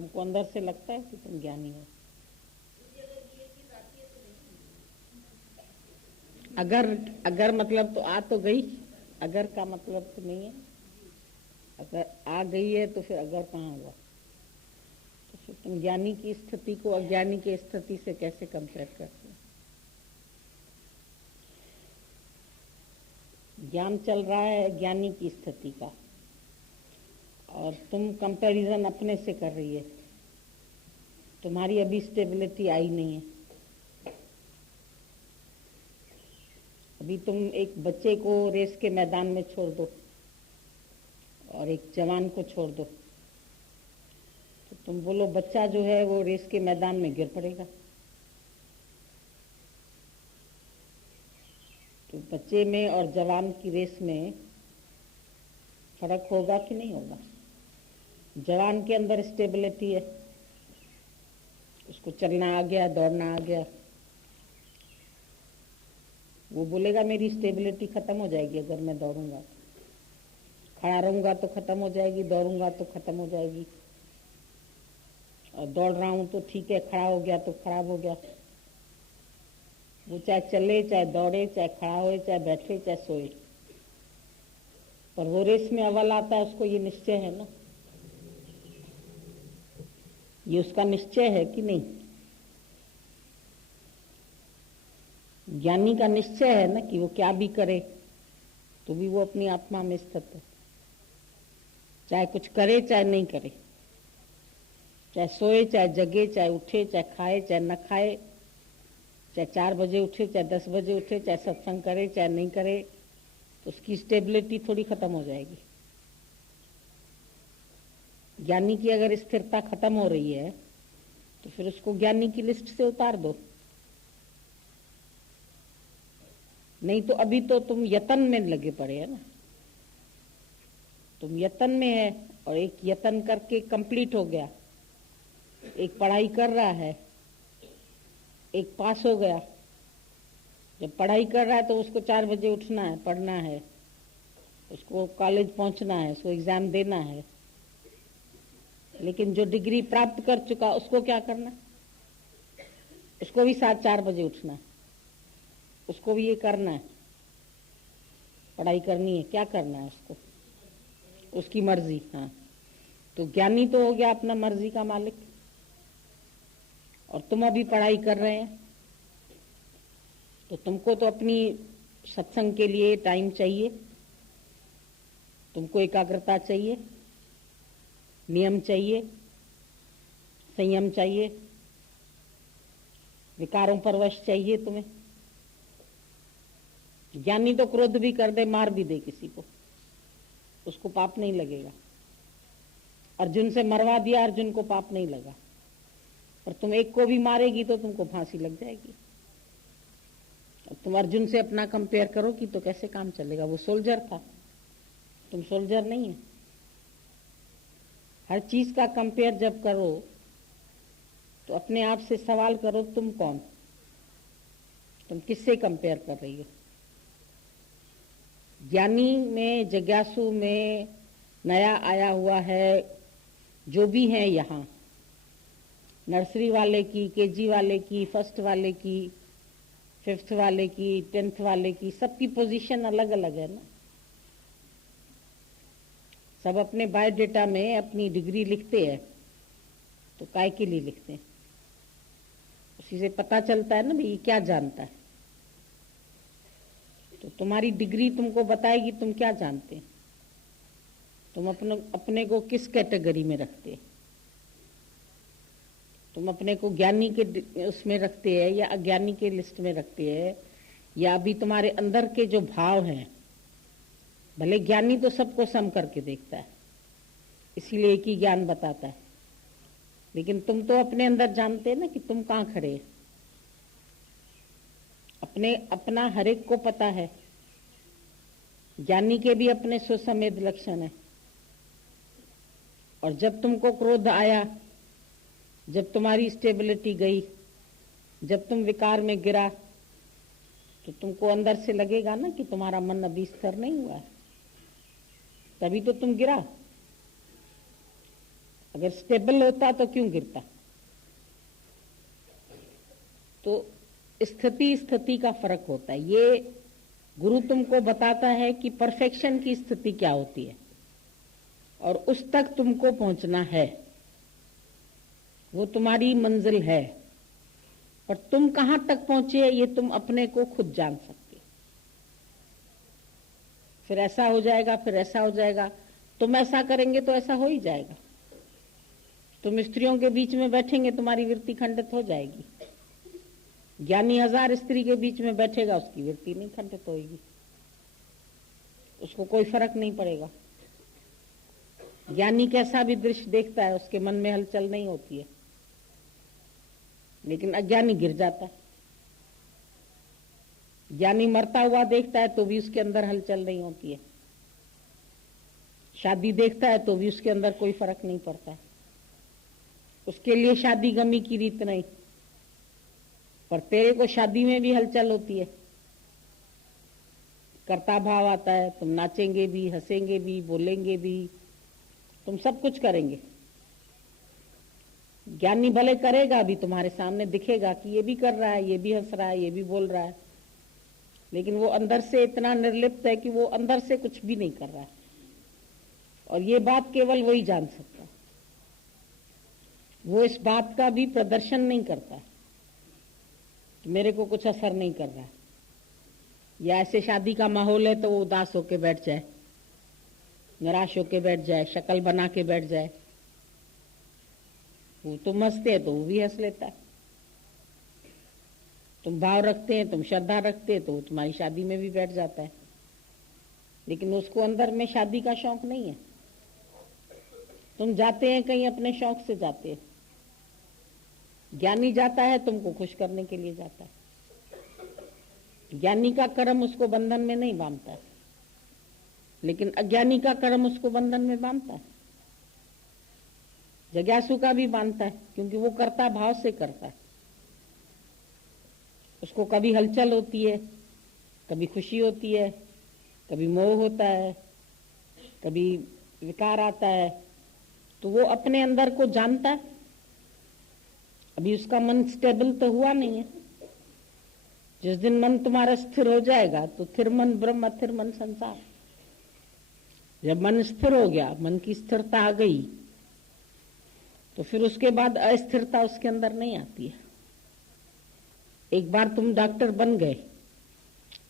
तुमको अंदर से लगता है कि तुम ज्ञानी हो। अगर अगर मतलब तो आ तो गई, अगर का मतलब तो नहीं है। अगर आ गई है तो फिर अगर कहाँ हुआ? तो फिर तुम ज्ञानी की स्थिति को अज्ञानी की स्थिति से कैसे कंपेयर करते हो? ज्ञान चल रहा है ज्ञानी की स्थिति का, और तुम कंपैरिजन अपने से कर रही है। तुम्हारी अभी स्टेबिलिटी आई नहीं है। अभी तुम एक बच्चे को रेस के मैदान में छोड़ दो और एक जवान को छोड़ दो, तो तुम बोलो बच्चा जो है वो रेस के मैदान में गिर पड़ेगा। तो बच्चे में और जवान की रेस में फर्क होगा कि नहीं होगा? जवान के अंदर स्टेबिलिटी है, उसको चलना आ गया, दौड़ना आ गया। वो बोलेगा मेरी स्टेबिलिटी खत्म हो जाएगी अगर मैं दौड़ूंगा, खड़ा रहूंगा तो खत्म हो जाएगी, दौड़ूंगा तो खत्म हो जाएगी। और दौड़ रहा हूं तो ठीक है, खड़ा हो गया तो खराब हो गया। वो चाहे चले, चाहे दौड़े, चाहे खड़ा होए, चाहे बैठे, चाहे सोए, पर वो रेस में अव्वल आता है, उसको ये निश्चय है ना, ये उसका निश्चय है कि नहीं? ज्ञानी का निश्चय है ना कि वो क्या भी करे तो भी वो अपनी आत्मा में स्थित है, चाहे कुछ करे चाहे नहीं करे, चाहे सोए चाहे जगे, चाहे उठे चाहे खाए चाहे न खाए, चाहे 4 बजे उठे चाहे 10 बजे उठे, चाहे सत्संग करे चाहे नहीं करे, तो उसकी स्टेबिलिटी थोड़ी खत्म हो जाएगी। ज्ञानी की अगर स्थिरता खत्म हो रही है तो फिर उसको ज्ञानी की लिस्ट से उतार दो। नहीं तो अभी तो तुम यतन में लगे पड़े है ना, तुम यतन में है, और एक यतन करके कंप्लीट हो गया, एक पढ़ाई कर रहा है, एक पास हो गया। जब पढ़ाई कर रहा है तो उसको 4 बजे उठना है, पढ़ना है, उसको कॉलेज पहुंचना है, उसको एग्जाम देना है। लेकिन जो डिग्री प्राप्त कर चुका उसको क्या करना? उसको भी 4 बजे उठना है, उसको भी ये करना है, पढ़ाई करनी है, क्या करना है उसको, उसकी मर्जी। हाँ, तो ज्ञानी तो हो गया अपना मर्जी का मालिक, और तुम अभी पढ़ाई कर रहे हैं, तो तुमको तो अपनी सत्संग के लिए टाइम चाहिए, तुमको एकाग्रता चाहिए, नियम चाहिए, संयम चाहिए, विकारों पर वश चाहिए तुम्हें। ज्ञानी तो क्रोध भी कर दे, मार भी दे किसी को, उसको पाप नहीं लगेगा। अर्जुन से मरवा दिया, अर्जुन को पाप नहीं लगा, पर तुम एक को भी मारेगी तो तुमको फांसी लग जाएगी। अब तुम अर्जुन से अपना कंपेयर करोगी तो कैसे काम चलेगा? वो सोल्जर था, तुम सोल्जर नहीं है। हर चीज का कंपेयर जब करो तो अपने आप से सवाल करो, तुम कौन, तुम किससे कंपेयर कर रही हो? ज्ञानी में, जिज्ञासु में, नया आया हुआ है जो भी है यहाँ, नर्सरी वाले की, केजी वाले की, फर्स्ट वाले की, 5th वाले की, 10th वाले की, सबकी पोजीशन अलग अलग है ना। सब अपने बायोडेटा में अपनी डिग्री लिखते हैं, तो काय के लिए लिखते हैं? उसी से पता चलता है ना भाई क्या जानता है। तो तुम्हारी डिग्री तुमको बताएगी तुम क्या जानते हैं, तुम अपने को किस कैटेगरी में रखते हैं। तुम अपने को ज्ञानी के उसमें रखते हैं या अज्ञानी के लिस्ट में रखते हैं, या अभी तुम्हारे अंदर के जो भाव हैं। भले ज्ञानी तो सबको सम करके देखता है, इसीलिए एक ही ज्ञान बताता है, लेकिन तुम तो अपने अंदर जानते हैं ना कि तुम कहाँ खड़े हैं। अपने अपना हर एक को पता है। ज्ञानी के भी अपने सुसमेध लक्षण है। और जब तुमको क्रोध आया, जब तुम्हारी स्टेबिलिटी गई, जब तुम विकार में गिरा, तो तुमको अंदर से लगेगा ना कि तुम्हारा मन अभी स्थिर नहीं हुआ है, तभी तो तुम गिरा। अगर स्टेबल होता तो क्यों गिरता? तो स्थिति स्थिति का फर्क होता है। ये गुरु तुमको बताता है कि परफेक्शन की स्थिति क्या होती है और उस तक तुमको पहुंचना है, वो तुम्हारी मंजिल है। और तुम कहां तक पहुंचे ये तुम अपने को खुद जान सकते हो। फिर ऐसा हो जाएगा, फिर ऐसा हो जाएगा, तुम ऐसा करेंगे तो ऐसा हो ही जाएगा। तुम स्त्रियों के बीच में बैठेंगे, तुम्हारी वृत्ति खंडित हो जाएगी। ज्ञानी 1000 स्त्री के बीच में बैठेगा, उसकी वृत्ति नहीं खंडित होगी, उसको कोई फर्क नहीं पड़ेगा। ज्ञानी कैसा भी दृश्य देखता है उसके मन में हलचल नहीं होती है, लेकिन अज्ञानी गिर जाता है। ज्ञानी मरता हुआ देखता है तो भी उसके अंदर हलचल नहीं होती है। शादी देखता है तो भी उसके अंदर कोई फर्क नहीं पड़ता है, उसके लिए शादी गमी की रीत नहीं। पर तेरे को शादी में भी हलचल होती है, कर्ता भाव आता है, तुम नाचेंगे भी, हंसेंगे भी, बोलेंगे भी, तुम सब कुछ करेंगे। ज्ञानी भले करेगा भी, तुम्हारे सामने दिखेगा कि ये भी कर रहा है, ये भी हंस रहा है, ये भी बोल रहा है, लेकिन वो अंदर से इतना निर्लिप्त है कि वो अंदर से कुछ भी नहीं कर रहा है। और ये बात केवल वही जान सकता है। वो इस बात का भी प्रदर्शन नहीं करता है कि मेरे को कुछ असर नहीं कर रहा है, या ऐसे शादी का माहौल है तो वो उदास होके बैठ जाए, निराश होके बैठ जाए, शक्ल बना के बैठ जाए। वो तुम हंसते हैं तो वो भी हंस लेता है, तुम भाव रखते हैं, तुम श्रद्धा रखते हैं तो वो तुम्हारी शादी में भी बैठ जाता है, लेकिन उसको अंदर में शादी का शौक नहीं है। तुम जाते हैं कहीं अपने शौक से जाते हैं, ज्ञानी जाता है तुमको खुश करने के लिए जाता है। ज्ञानी का कर्म उसको बंधन में नहीं बांधता है, लेकिन अज्ञानी का कर्म उसको बंधन में बांधता है। जिज्ञासु का भी बांधता है, क्योंकि वो कर्ता भाव से करता है। उसको कभी हलचल होती है, कभी खुशी होती है, कभी मोह होता है, कभी विकार आता है, तो वो अपने अंदर को जानता है। अभी उसका मन स्टेबल तो हुआ नहीं है। जिस दिन मन तुम्हारा स्थिर हो जाएगा तो थिर मन ब्रह्म, अथिर मन संसार। जब मन स्थिर हो गया, मन की स्थिरता आ गई, तो फिर उसके बाद अस्थिरता उसके अंदर नहीं आती है। एक बार तुम डॉक्टर बन गए,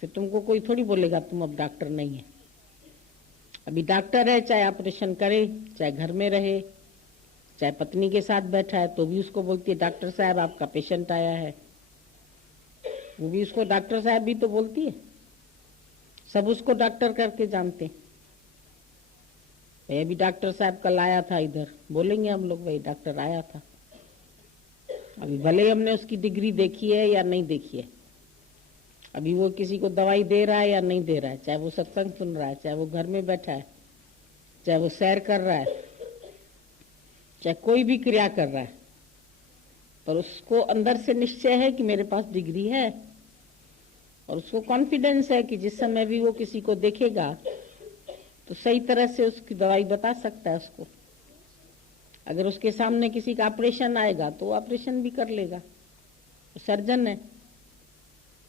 फिर तुमको कोई थोड़ी बोलेगा तुम अब डॉक्टर नहीं है। अभी डॉक्टर है, चाहे ऑपरेशन करे, चाहे घर में रहे, चाहे पत्नी के साथ बैठा है, तो भी उसको बोलती है डॉक्टर साहब आपका पेशेंट आया है। वो भी उसको डॉक्टर साहब भी तो बोलती है। सब उसको डॉक्टर करके जानते हैं। अभी डॉक्टर साहब कल आया था इधर, बोलेंगे हम लोग भाई डॉक्टर आया था। अभी भले ही हमने उसकी डिग्री देखी है या नहीं देखी है, अभी वो किसी को दवाई दे रहा है या नहीं दे रहा है, चाहे वो सत्संग सुन रहा है, चाहे वो घर में बैठा है, चाहे वो सैर कर रहा है, चाहे कोई भी क्रिया कर रहा है, पर उसको अंदर से निश्चय है कि मेरे पास डिग्री है, और उसको कॉन्फिडेंस है कि जिस समय भी वो किसी को देखेगा तो सही तरह से उसकी दवाई बता सकता है उसको। अगर उसके सामने किसी का ऑपरेशन आएगा तो ऑपरेशन भी कर लेगा, सर्जन है,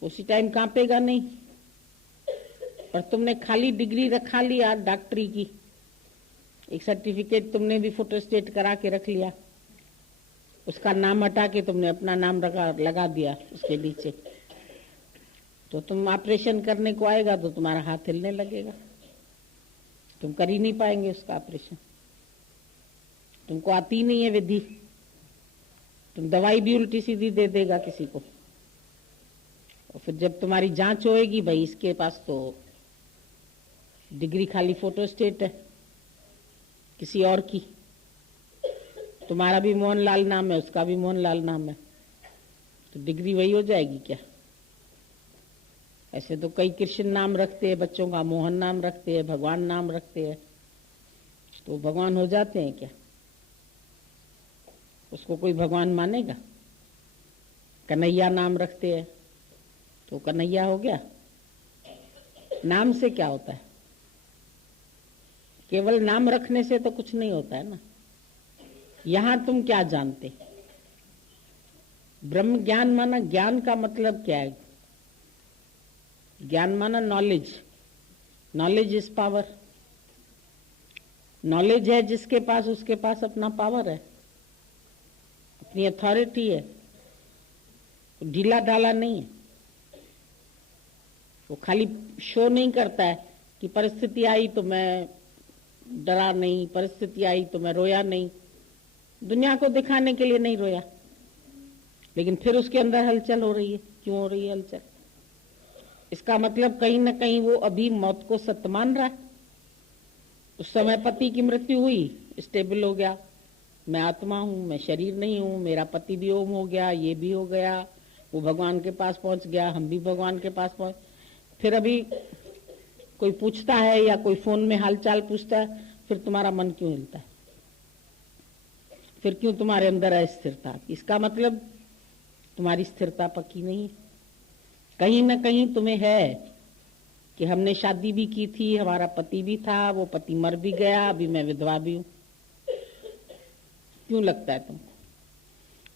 उसी टाइम कांपेगा नहीं। पर तुमने खाली डिग्री रखा लिया डॉक्टरी की, एक सर्टिफिकेट तुमने भी फोटोस्टेट करा के रख लिया, उसका नाम हटा के तुमने अपना नाम लगा दिया उसके नीचे, तो तुम ऑपरेशन करने को आएगा तो तुम्हारा हाथ हिलने लगेगा, तुम कर ही नहीं पाएंगे उसका ऑपरेशन। तुमको आती नहीं है विधि, तुम दवाई भी उल्टी सीधी दे देगा किसी को। और फिर जब तुम्हारी जांच होएगी, भाई इसके पास तो डिग्री खाली फोटोस्टेट है किसी और की, तुम्हारा भी मोहनलाल नाम है, उसका भी मोहनलाल नाम है, तो डिग्री वही हो जाएगी क्या? ऐसे तो कई कृष्ण नाम रखते हैं बच्चों का, मोहन नाम रखते हैं, भगवान नाम रखते हैं, तो भगवान हो जाते हैं क्या? उसको कोई भगवान मानेगा? कन्हैया नाम रखते हैं तो कन्हैया हो गया? नाम से क्या होता है? केवल नाम रखने से तो कुछ नहीं होता है ना। यहां तुम क्या जानते? ब्रह्म ज्ञान माना, ज्ञान का मतलब क्या है? ज्ञान माना knowledge. Knowledge is power. Knowledge है जिसके पास, उसके पास अपना पावर है, अपनी अथॉरिटी है, ढीला ढाला नहीं है। वो खाली शो नहीं करता है कि परिस्थिति आई तो मैं डरा नहीं, परिस्थिति आई तो मैं रोया नहीं। दुनिया को दिखाने के लिए नहीं रोया, लेकिन फिर उसके अंदर हलचल हो रही है। क्यों हो रही है हलचल? इसका मतलब कहीं ना कहीं वो अभी मौत को सत्य मान रहा है। उस समय पति की मृत्यु हुई, स्टेबल हो गया, मैं आत्मा हूं, मैं शरीर नहीं हूं, मेरा पति भी ओम हो गया, ये भी हो गया, वो भगवान के पास पहुंच गया, हम भी भगवान के पास पहुंच। फिर अभी कोई पूछता है या कोई फोन में हालचाल पूछता है, फिर तुम्हारा मन क्यों हिलता है? फिर क्यों तुम्हारे अंदर अस्थिरता? इसका मतलब तुम्हारी स्थिरता पक्की नहीं है। कहीं ना कहीं तुम्हें है कि हमने शादी भी की थी, हमारा पति भी था, वो पति मर भी गया, अभी मैं विधवा भी हूं। क्यों लगता है तुमको?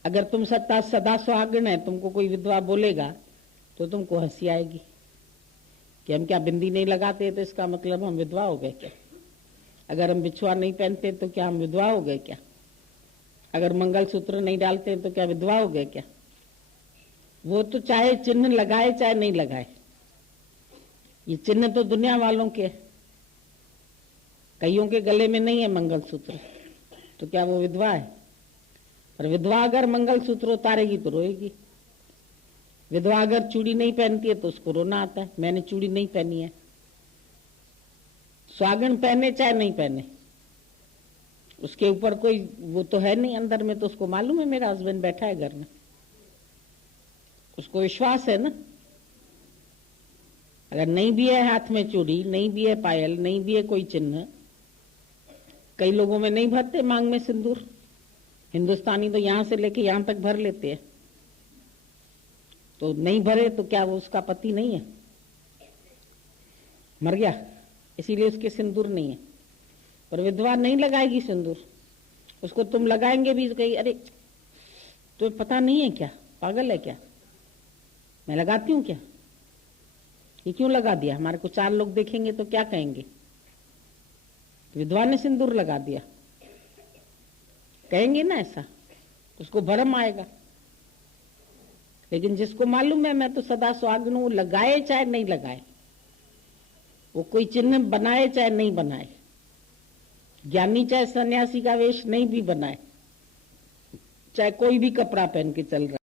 अगर तुम सदा सुहागन है, तुमको कोई विधवा बोलेगा तो तुमको हंसी आएगी कि हम क्या बिंदी नहीं लगाते तो इसका मतलब हम विधवा हो गए क्या? अगर हम बिछुआ नहीं पहनते तो क्या हम विधवा हो गए क्या? अगर मंगलसूत्र नहीं डालते तो क्या विधवा हो गए क्या? वो तो चाहे चिन्ह लगाए चाहे नहीं लगाए, ये चिन्ह तो दुनिया वालों के। कईयों के गले में नहीं है मंगलसूत्र, तो क्या वो विधवा है? पर विधवा अगर मंगलसूत्र उतारेगी तो रोएगी। विधवा अगर चूड़ी नहीं पहनती है तो उसको रोना आता है, मैंने चूड़ी नहीं पहनी है। सुहागन पहने चाहे नहीं पहने, उसके ऊपर कोई वो तो है नहीं अंदर में, तो उसको मालूम है मेरा हस्बैंड बैठा है घर में, उसको विश्वास है ना। अगर नहीं भी है हाथ में चूड़ी, नहीं भी है पायल, नहीं भी है कोई चिन्ह, कई लोगों में नहीं भरते मांग में सिंदूर। हिंदुस्तानी तो यहां से लेके यहां तक भर लेते हैं, तो नहीं भरे तो क्या वो उसका पति नहीं है? मर गया, इसीलिए उसके सिंदूर नहीं है। पर विधवा नहीं लगाएगी सिंदूर, उसको तुम लगाएंगे भी तो कहीं अरे तुम्हें पता नहीं है क्या, पागल है क्या, मैं लगाती हूं क्या, ये क्यों लगा दिया? हमारे को 4 लोग देखेंगे तो क्या कहेंगे? विधवा ने सिंदूर लगा दिया, कहेंगे ना ऐसा, उसको भरम आएगा। लेकिन जिसको मालूम है मैं तो सदा सुहागन हूं, लगाए चाहे नहीं लगाए, वो कोई चिन्ह बनाए चाहे नहीं बनाए, ज्ञानी चाहे सन्यासी का वेश नहीं भी बनाए, चाहे कोई भी कपड़ा पहन के चल रहा